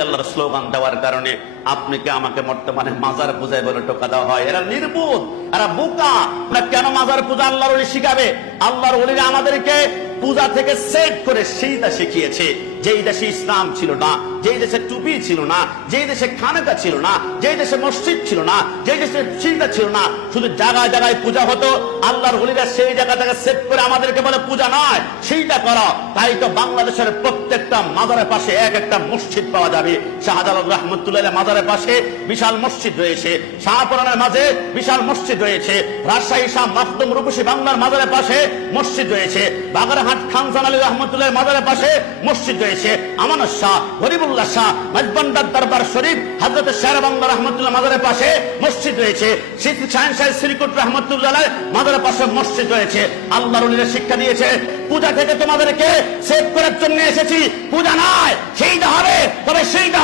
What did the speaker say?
আল্লাহর স্লোগান দেওয়ার কারণে আপনাকে আমাকে বর্তমানে মাজার পূজায় বলে টোকা দেওয়া হয়। এরা নির্বোধ, এরা বোকা। কেন মাজার পূজা আল্লাহর ওলি শিখাবে? আল্লাহর ওলিরা আমাদেরকে পূজা থেকে সেট করে সেইটা শিখিয়েছে। যেই দেশে ইসলাম ছিল না, যেই দেশে টুপি ছিল না, যেই দেশে খানেকা ছিল না, যেই দেশে মসজিদ ছিল না, যেই দেশে সিজদা ছিল না, শুধু জায়গায় জায়গায় পূজা হতো, আল্লাহর ওলিরা সেই জায়গাটাকে সেট করে আমাদেরকে বলে পূজা নয়, সেইটা করো। তাই তো বাংলাদেশের প্রত্যেকটা মাজারের পাশে এক একটা মসজিদ পাওয়া যাবে। শাহজালাল রহমতুল্লাহ মাজারের পাশে বিশাল মসজিদ রয়েছে, শাহপুরানের মাঝে বিশাল মসজিদ রয়েছে, রাজশাহী শাহ মাখদুম রূপসী বাংলার মাজারের পাশে মসজিদ রয়েছে, বাগেরহাট খানজান আলী রহমতুল্লাহ মাজারের পাশে মসজিদ রয়েছে, আমানত শাহ, গরিবুল্লাহ শাহ, মজবন্দার দরবার শরীফ, হযরত শের বাংলা রহমতুল্লাহ মাজারের পাশে মসজিদ রয়েছে, শাহিন শাহ শ্রীকুট রহমতুল্লাহ মাজারের পাশে মসজিদ রয়েছে। আল্লাহর ওলিরা শিক্ষা দিয়েছে পূজা থেকে তোমাদেরকে সেভ করার জন্য এসেছি, পূজা নয়। সেইটা হবে, তবে সেইটা